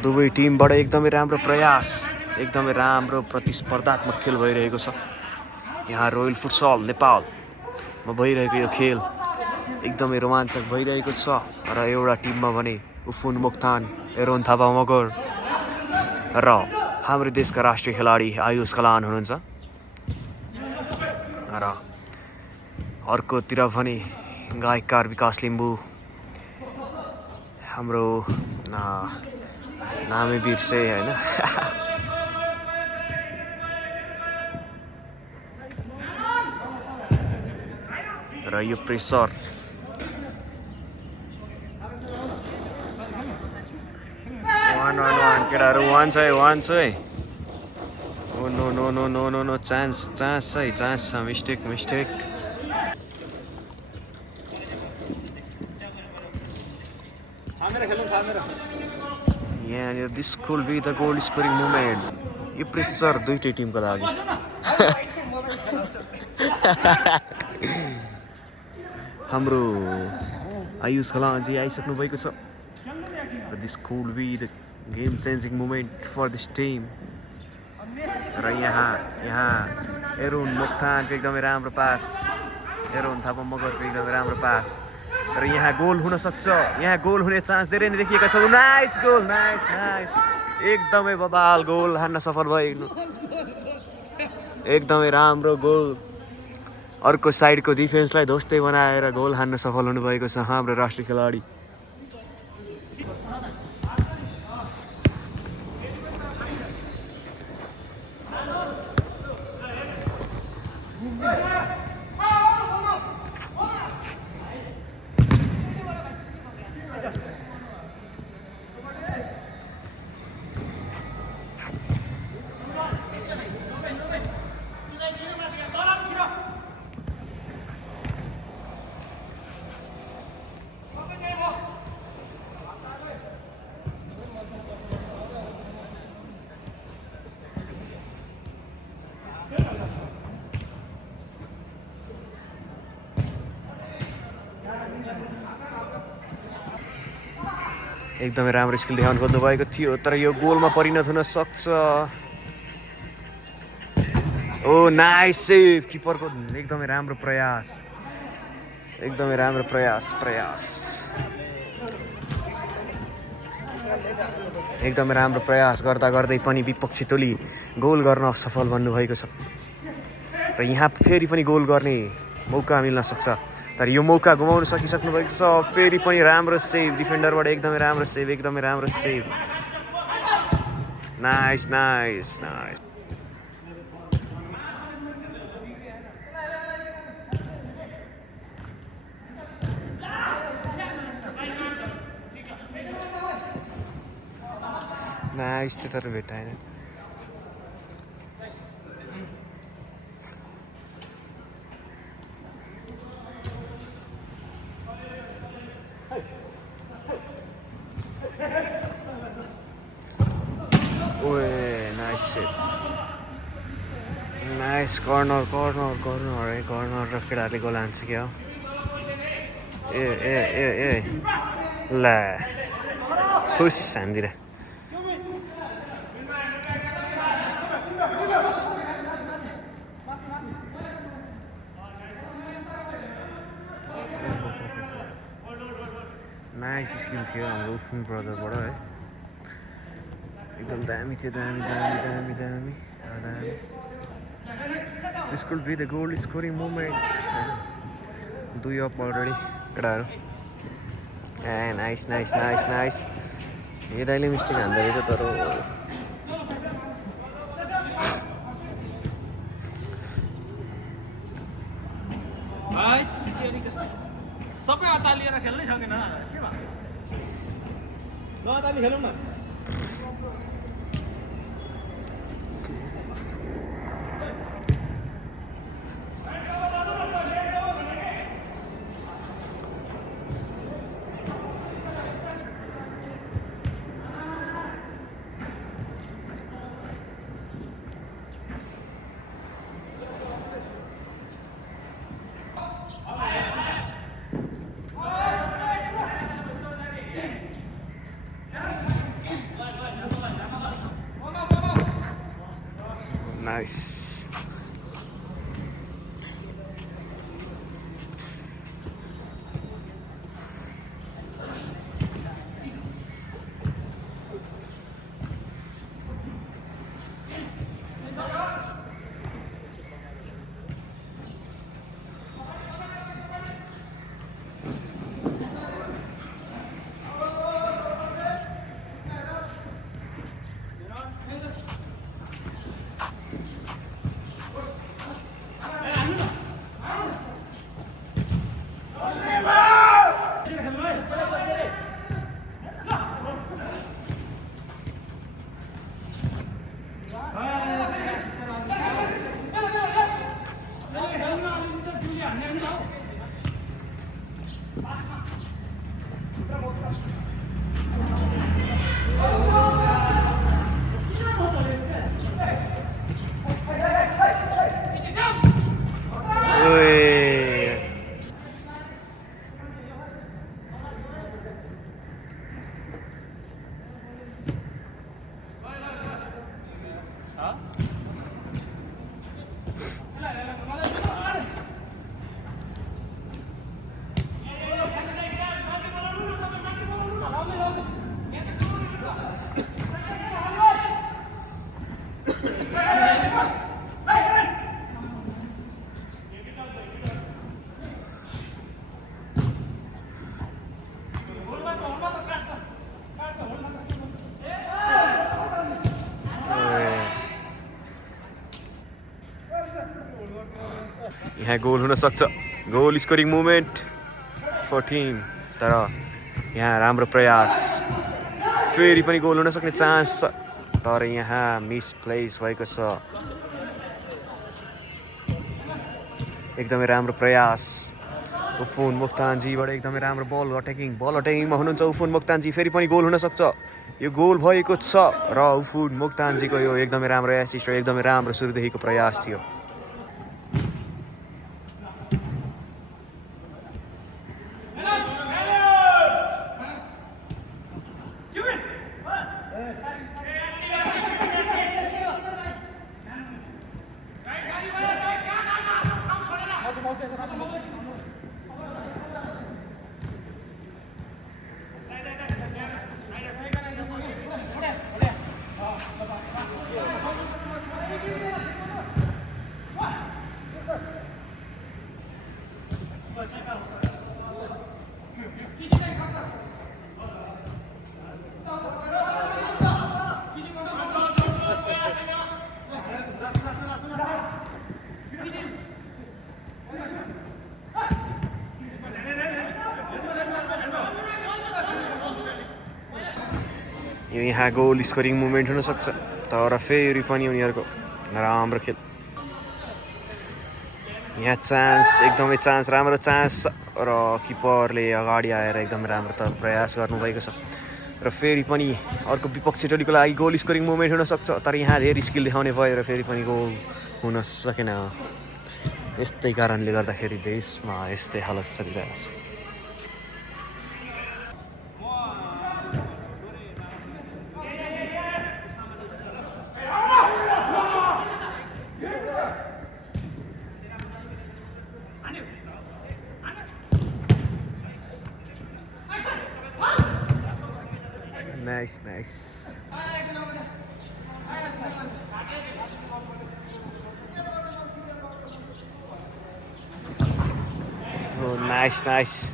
दुवै टिमबाट एकदमै राम्रो प्रयास, एकदमै राम्रो प्रतिस्पर्धात्मक खेल भइरहेको छ। यहाँ रोयल फुटसल नेपालमा भइरहेको यो खेल एकदमै रोमाञ्चक भइरहेको छ र एउटा टिममा भने उफुन मोक्तान, एरोन थापा मगर र हाम्रो देशका राष्ट्रिय खेलाडी आयुष कलान हुनुहुन्छ र अर्कोतिर भने गायककार विकास लिम्बू, हाम्रो नामै बिर्से होइन र यो प्रेसर केटाहरू वान छ है। Oh no no no no no no chance छ मिस्टेक यहाँनिर this could be the goal scoring moment. यो प्रेसर दुईटै टिमको लागि हाम्रो आयुष खलानजी आइसक्नु भएको छ। This could be the game changing moment for this team. र यहाँ एरोन मोक्तानको एकदमै राम्रो पास, एरोन थापा मगरको एकदमै राम्रो पास र यहाँ गोल हुन सक्छ, यहाँ गोल हुने चान्स धेरै नै देखिएका छौँ। नाइस गोल, नाइस एकदमै बबाल गोल हान्न सफल भयो, एकदमै राम्रो गोल। अर्को साइडको डिफेन्सलाई ध्वस्तै बनाएर गोल हान्न सफल हुनुभएको छ हाम्रो राष्ट्रिय खेलाडी। एकदमै राम्रो स्किल देखाउन खोज्नु भएको थियो तर यो गोलमा परिणत हुन सक्छ। ओ नाइस सेभ, किपरको एकदमै राम्रो प्रयास एकदमै राम्रो प्रयास गर्दै पनि विपक्षी टोली गोल गर्न सफल बन्नुभएको छ र यहाँ फेरि पनि गोल गर्ने मौका मिल्न सक्छ तर यो मौका गुमाउन सकिसक्नु भएको छ। फेरि पनि राम्रो सेभ डिफेन्डरबाट, एकदमै राम्रो सेभ। नाइस नाइस तर भेटाएन। नाइस कर्नर र केटाहरूले गोल हान्छ क्या हो। ए ल खुस हान्दिर। नाइस स्किल थियो हाम्रो उफुन ब्रदरबाट है, एकदम दामी थियो, दामी। This could be the goal scoring moment. दुई अप अलरेडी केटाहरू। A nice. यो दाइले मिस्टेक हान्दो रहेछ तर सबै अतालिएर खेल्नै सकेन के भयो? Nice. यहाँ गोल हुन सक्छ goal scoring movement for team तर यहाँ राम्रो प्रयास फेरि पनि गोल हुन सक्ने चान्स छ तर यहाँ मिसप्लेस भएको छ एकदमै राम्रो प्रयास उफुन मोक्तानजीबाट एकदमै राम्रो बल अट्याकिङमा हुनुहुन्छ उफुन मोक्तानजी फेरि पनि गोल हुन सक्छ यो गोल भएको छ र उफुन मोक्तानजीको यो एकदमै राम्रो एसिस्ट र एकदमै राम्रो सुरुदेखिको प्रयास थियो यो यहाँ गोल स्कोरिङ मुभमेन्ट हुन सक्छ तर फेरि पनि उनीहरूको नराम्रो खेल यहाँ एकदमै राम्रो चान्स र किपरले अगाडि आएर एकदमै राम्रो त प्रयास गर्नुभएको छ र फेरि पनि अर्को विपक्षी टोलीको लागि गोल स्कोरिङ मुभमेन्ट हुन सक्छ तर यहाँ धेरै स्किल देखाउने भयो र फेरि पनि गोल हुन सकेन यस्तै कारणले गर्दाखेरि देशमा यस्तै हालत चलिरहेको छ Nice. Oh, nice.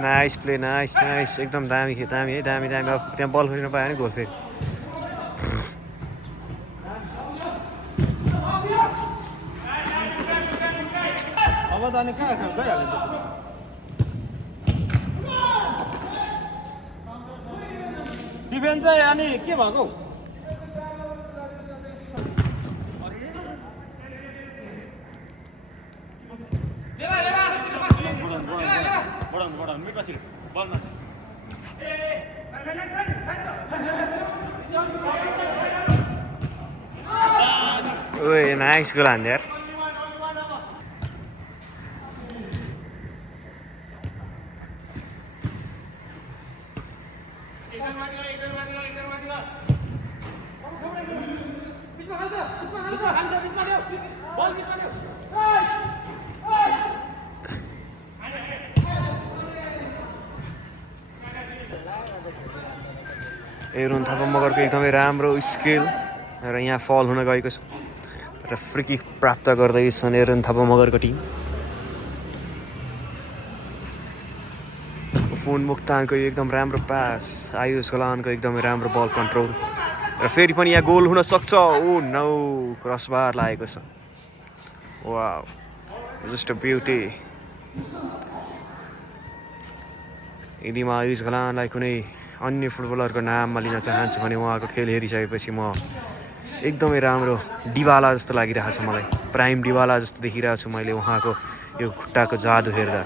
Nice play nice nice एकदम दामी दामी है दामी दामी अब त्यहाँ बल फेर्न पायो भने गोल फेरि अब जाने कहाँ गइहाल्यो डिफेन्स चाहिँ अनि के भएको ओए नाइस गोल हान्यो यार एरोन थापा मगरको एकदमै राम्रो स्किल र यहाँ फल हुन गएको छ र फ्री किक प्राप्त गर्दैछन् एरोन थापा मगरको टिम फोन मुक्तानको एकदम राम्रो पास आयुष गलानको एकदमै राम्रो बल कन्ट्रोल र फेरि पनि यहाँ गोल हुन सक्छ ओ नो क्रसबार लागेको छ वाउ जस्ट अ ब्युटी यदि म आयुष गलानलाई कुनै अन्य फुटबलरको नाममा लिन चाहन्छु भने उहाँको खेल हेरिसकेपछि म एकदमै राम्रो डिबाला जस्तो लागिरहेको छ मलाई प्राइम डिबाला जस्तो देखिरहेको छु मैले उहाँको यो खुट्टाको जादु हेर्दा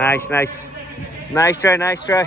Nice, nice. Nice try, nice try.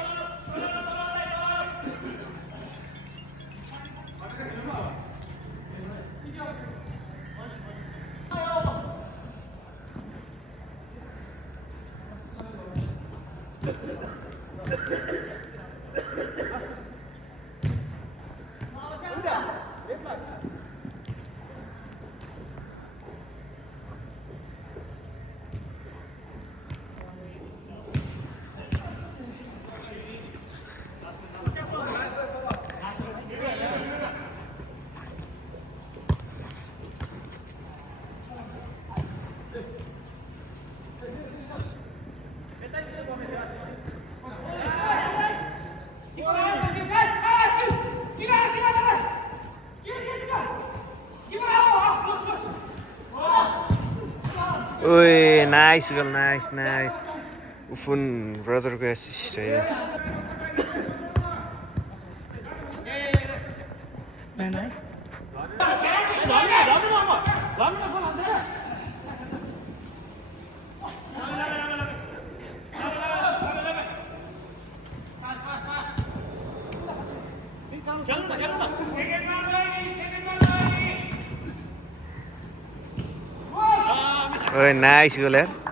Oi, nice goal, nice, nice. Ufun brother ko assist है. Oi, nice goal यार.